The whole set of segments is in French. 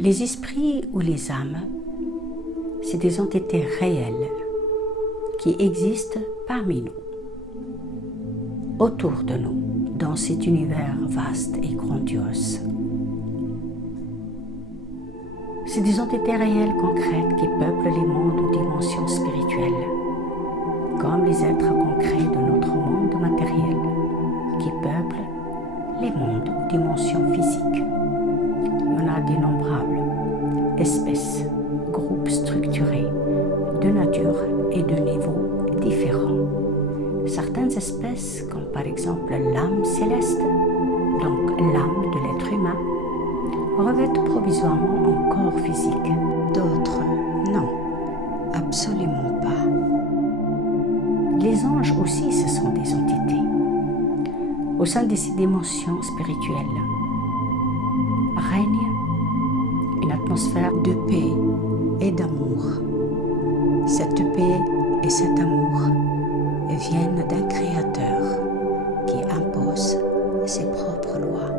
Les esprits ou les âmes, c'est des entités réelles qui existent parmi nous, autour de nous, dans cet univers vaste et grandiose. C'est des entités réelles concrètes qui peuplent les mondes aux dimensions spirituelles, comme les êtres concrets de notre monde matériel qui peuplent les mondes aux dimensions physiques. Il y en a d'innombrables espèces, groupes structurés, de nature et de niveaux différents. Certaines espèces, comme par exemple l'âme céleste, donc l'âme de l'être humain, revêtent provisoirement un corps physique. D'autres, non, absolument pas. Les anges aussi, ce sont des entités. Au sein de ces dimensions spirituelles, règne une atmosphère de paix et d'amour. Cette paix et cet amour viennent d'un Créateur qui impose ses propres lois.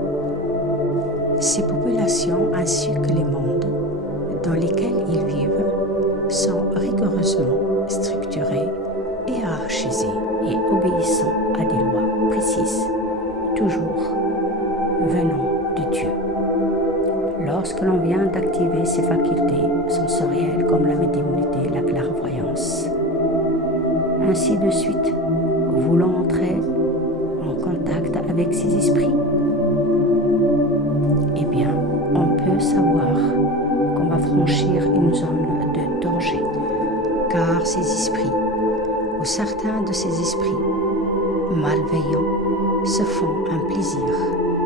Ces populations ainsi que les mondes dans lesquels ils vivent sont rigoureusement structurés, hiérarchisés et obéissant à des lois précises, toujours venant de Dieu. Lorsque l'on vient d'activer ses facultés sensorielles comme la médiumnité, la clairvoyance, ainsi de suite, voulant entrer en contact avec ces esprits, eh bien, on peut savoir qu'on va franchir une zone de danger, car ces esprits, ou certains de ces esprits malveillants, se font un plaisir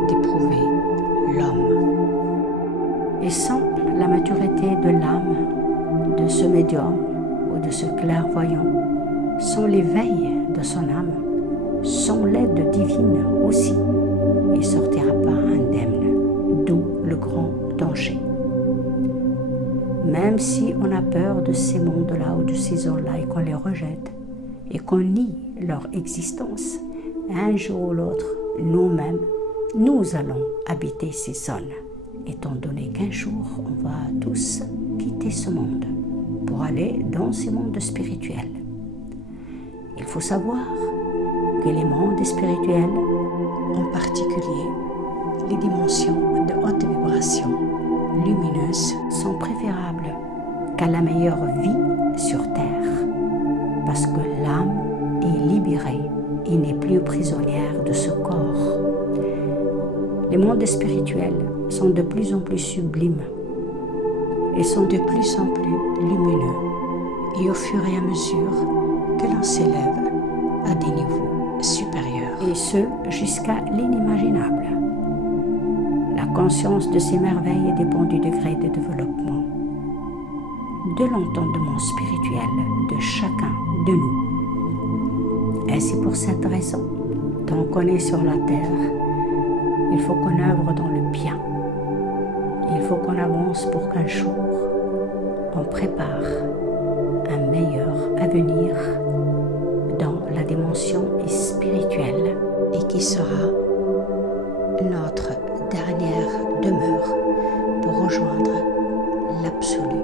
d'éprouver l'homme. Et sans la maturité de l'âme, de ce médium ou de ce clairvoyant, sans l'éveil de son âme, sans l'aide divine aussi, il ne sortira pas indemne, d'où le grand danger. Même si on a peur de ces mondes-là ou de ces zones-là et qu'on les rejette et qu'on nie leur existence, un jour ou l'autre, nous-mêmes, nous allons habiter ces zones, étant donné qu'un jour, on va tous quitter ce monde pour aller dans ces mondes spirituels. Il faut savoir que les mondes spirituels, en particulier les dimensions de haute vibration lumineuse, sont préférables qu'à la meilleure vie sur Terre, parce que l'âme est libérée et n'est plus prisonnière de ce corps. Les mondes spirituels sont de plus en plus sublimes et sont de plus en plus lumineux, et au fur et à mesure que l'on s'élève à des niveaux supérieurs, et ce jusqu'à l'inimaginable. La conscience de ces merveilles dépend du degré de développement, de l'entendement spirituel de chacun de nous. Et c'est pour cette raison, tant qu'on est sur la terre, il faut qu'on œuvre dans le bien. Il faut qu'on avance pour qu'un jour, on prépare un meilleur avenir dans la dimension spirituelle et qui sera notre dernière demeure pour rejoindre l'absolu.